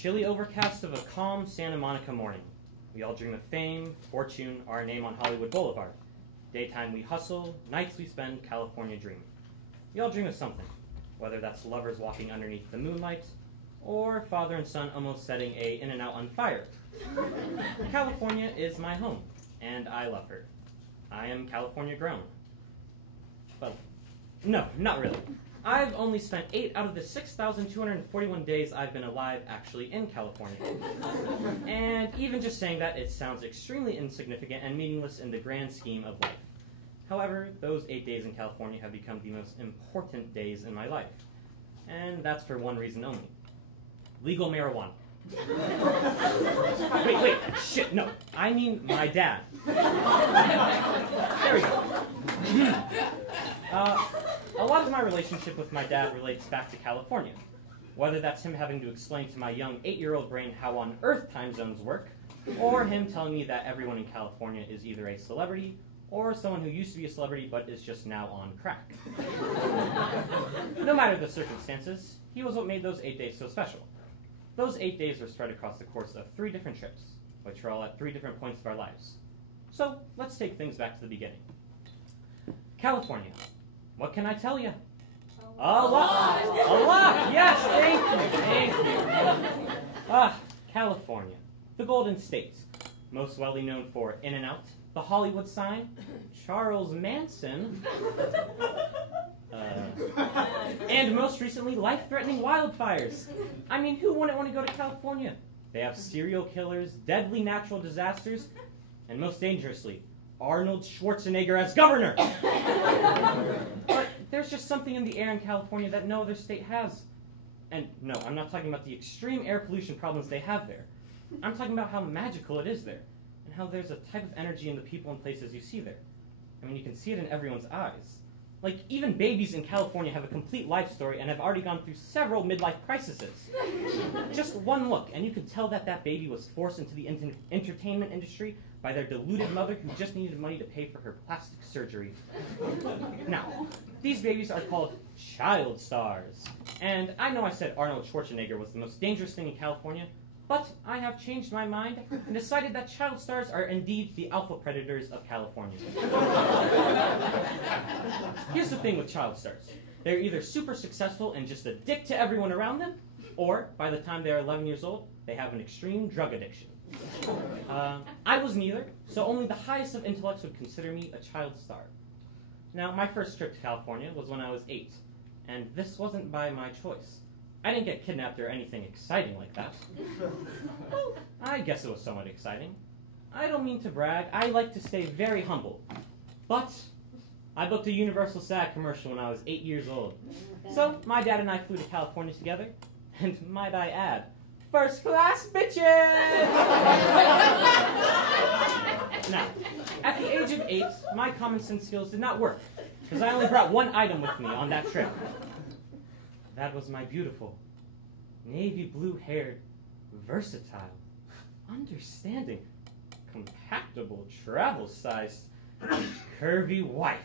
chilly overcast of a calm Santa Monica morning. We all dream of fame, fortune, our name on Hollywood Boulevard. Daytime we hustle, nights we spend, California dream. We all dream of something, whether that's lovers walking underneath the moonlight, or father and son almost setting a In-N-Out on fire. California is my home, and I love her. I am California grown. Well, no, not really. I've only spent 8 out of the 6,241 days I've been alive actually in California. And even just saying that, it sounds extremely insignificant and meaningless in the grand scheme of life. However, those 8 days in California have become the most important days in my life. And that's for one reason only. Legal marijuana. Wait, shit, no. I mean my dad. There we go. A lot of my relationship with my dad relates back to California. Whether that's him having to explain to my young 8-year-old brain how on earth time zones work, or him telling me that everyone in California is either a celebrity or someone who used to be a celebrity but is just now on crack. No matter the circumstances, he was what made those 8 days so special. Those 8 days were spread across the course of 3 different trips, which were all at 3 different points of our lives. So let's take things back to the beginning. California. What can I tell you? A lot! A lot! Yes, thank you. California. The Golden State. Most widely known for In-N-Out, the Hollywood sign, Charles Manson, and most recently, life-threatening wildfires. I mean, who wouldn't want to go to California? They have serial killers, deadly natural disasters, and most dangerously, Arnold Schwarzenegger as governor. But there's just something in the air in California that no other state has. And no, I'm not talking about the extreme air pollution problems they have there. I'm talking about how magical it is there, and how there's a type of energy in the people and places you see there. I mean, you can see it in everyone's eyes. Like, even babies in California have a complete life story and have already gone through several midlife crises. Just one look, and you can tell that that baby was forced into the entertainment industry by their deluded mother who just needed money to pay for her plastic surgery. Now, these babies are called child stars. And I know I said Arnold Schwarzenegger was the most dangerous thing in California, but I have changed my mind and decided that child stars are indeed the alpha predators of California. Here's the thing with child stars. They're either super successful and just a dick to everyone around them, or by the time they're 11 years old, they have an extreme drug addiction. I was neither, so only the highest of intellects would consider me a child star. Now, my first trip to California was when I was 8, and this wasn't by my choice. I didn't get kidnapped or anything exciting like that. Well, I guess it was somewhat exciting. I don't mean to brag, I like to stay very humble. But I booked a Universal SAG commercial when I was 8 years old. So my dad and I flew to California together, and might I add, first class bitches! Now, at the age of 8, my common sense skills did not work, because I only brought one item with me on that trip. That was my beautiful, navy blue-haired, versatile, understanding, compactable, travel-sized, curvy wife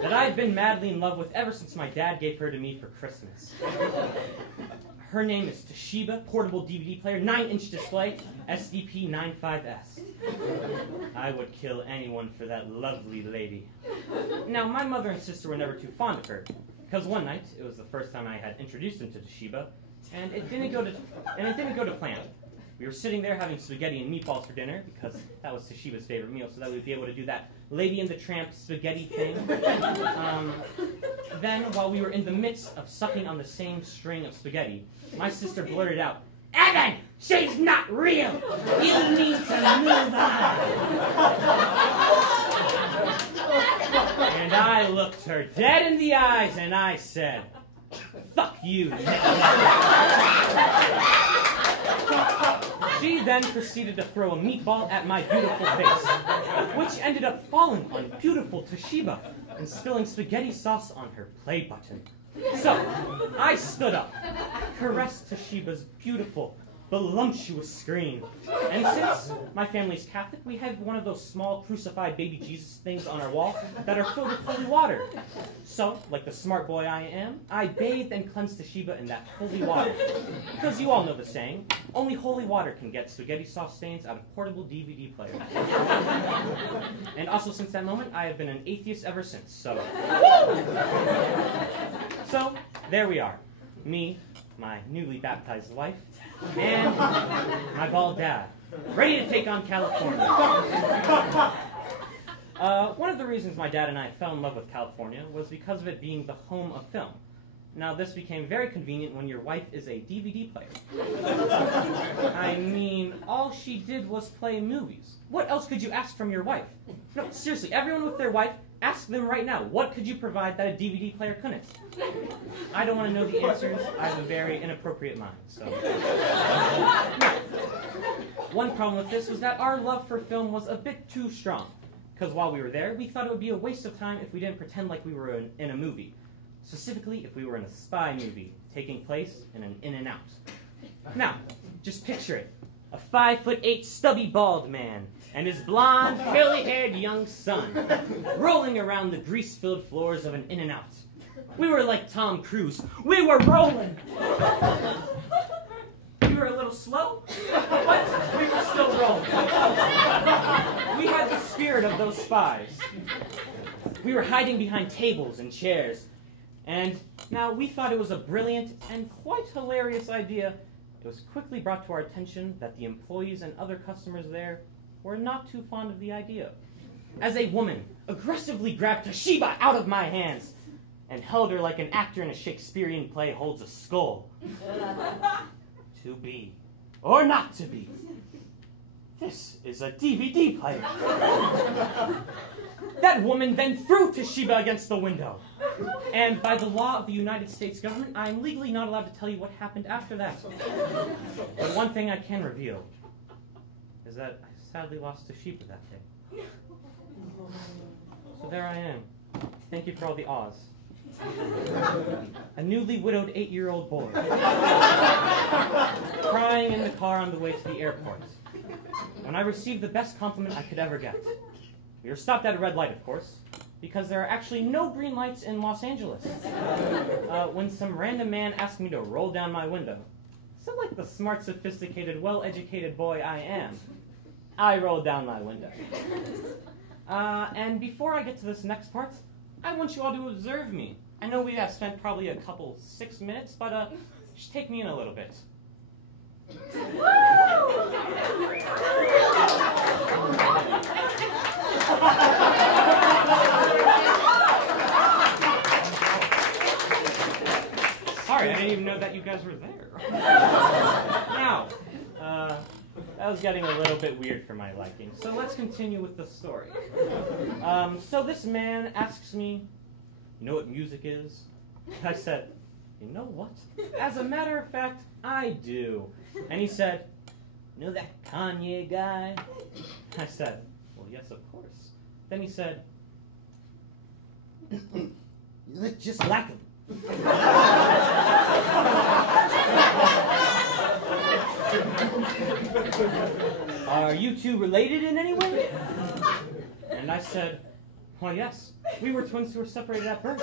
that I've been madly in love with ever since my dad gave her to me for Christmas. Her name is Toshiba Portable DVD Player, 9-inch display, SDP95S. I would kill anyone for that lovely lady. Now, my mother and sister were never too fond of her, because one night, it was the first time I had introduced them to Toshiba, and it didn't go to plan. We were sitting there having spaghetti and meatballs for dinner, because that was Toshiba's favorite meal, so that we'd be able to do that Lady and the Tramp spaghetti thing. Then, while we were in the midst of sucking on the same string of spaghetti, my sister blurted out, "Evan, she's not real! You need to move on!" And I looked her dead in the eyes and I said, "Fuck you." She then proceeded to throw a meatball at my beautiful face, which ended up falling on beautiful Toshiba and spilling spaghetti sauce on her play button. So, I stood up, caressed Toshiba's beautiful, voluptuous screen. And since my family's Catholic, we have one of those small crucified baby Jesus things on our wall that are filled with holy water. So So, like the smart boy I am, I bathed and cleansed Toshiba in that holy water. Because you all know the saying, only holy water can get spaghetti sauce stains out of portable DVD players. And also since that moment, I have been an atheist ever since, so... So, there we are. Me, my newly baptized wife, and my bald dad, ready to take on California. One of the reasons my dad and I fell in love with California was because of it being the home of film. Now, this became very convenient when your wife is a DVD player. I mean, all she did was play movies. What else could you ask from your wife? No, seriously, everyone with their wife, ask them right now, what could you provide that a DVD player couldn't? I don't want to know the answers. I have a very inappropriate mind, so... One problem with this was that our love for film was a bit too strong. Because while we were there, we thought it would be a waste of time if we didn't pretend like we were in a movie. Specifically, if we were in a spy movie, taking place in an In-N-Out. Now, just picture it. A 5'8" stubby bald man and his blonde, curly-haired young son rolling around the grease-filled floors of an In-N-Out. We were like Tom Cruise. We were rolling! We were a little slow, but we were still rolling. We had the spirit of those spies. We were hiding behind tables and chairs. And now we thought it was a brilliant and quite hilarious idea. It was quickly brought to our attention that the employees and other customers there were not too fond of the idea. As a woman aggressively grabbed Toshiba out of my hands and held her like an actor in a Shakespearean play holds a skull. To be, or not to be. This is a DVD player. That woman then threw Toshiba against the window. And by the law of the United States government, I am legally not allowed to tell you what happened after that. But one thing I can reveal is that I sadly lost Toshiba that day. So there I am. Thank you for all the awes. A newly widowed 8-year-old boy. Crying in the car on the way to the airport. When I received the best compliment I could ever get. We were stopped at a red light, of course, because there are actually no green lights in Los Angeles. When some random man asked me to roll down my window, so like the smart, sophisticated, well-educated boy I am, I rolled down my window. And before I get to this next part, I want you all to observe me. I know we have spent probably a couple 6 minutes, but just take me in a little bit. Sorry, I didn't even know that you guys were there. Now, that was getting a little bit weird for my liking, so let's continue with the story. So this man asks me, you know what music is? I said, you know what? As a matter of fact, I do. And he said, you know that Kanye guy? I said, well, yes, of course. Then he said, you look just like him. Are you two related in any way? And I said, well, yes. We were twins who were separated at birth.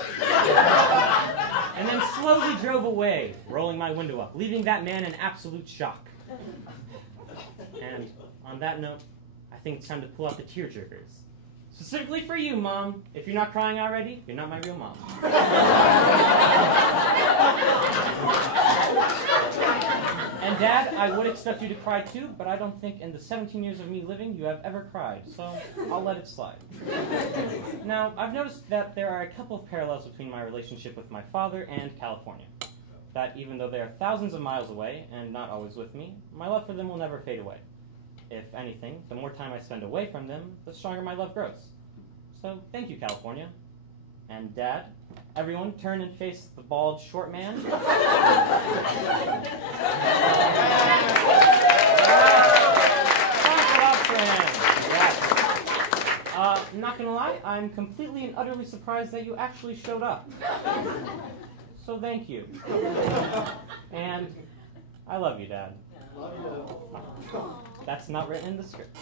And then slowly drove away, rolling my window up, leaving that man in absolute shock. And on that note, I think it's time to pull out the tearjerkers. Specifically for you, Mom. If you're not crying already, you're not my real mom. And Dad, I would expect you to cry too, but I don't think in the 17 years of me living you have ever cried, so I'll let it slide. Now, I've noticed that there are a couple of parallels between my relationship with my father and California. That even though they are thousands of miles away and not always with me, my love for them will never fade away. If anything, the more time I spend away from them, the stronger my love grows. So, thank you, California. And Dad, everyone turn and face the bald, short man. Not gonna lie, I'm completely and utterly surprised that you actually showed up. So thank you. And I love you, Dad. Love you. That's not written in the script.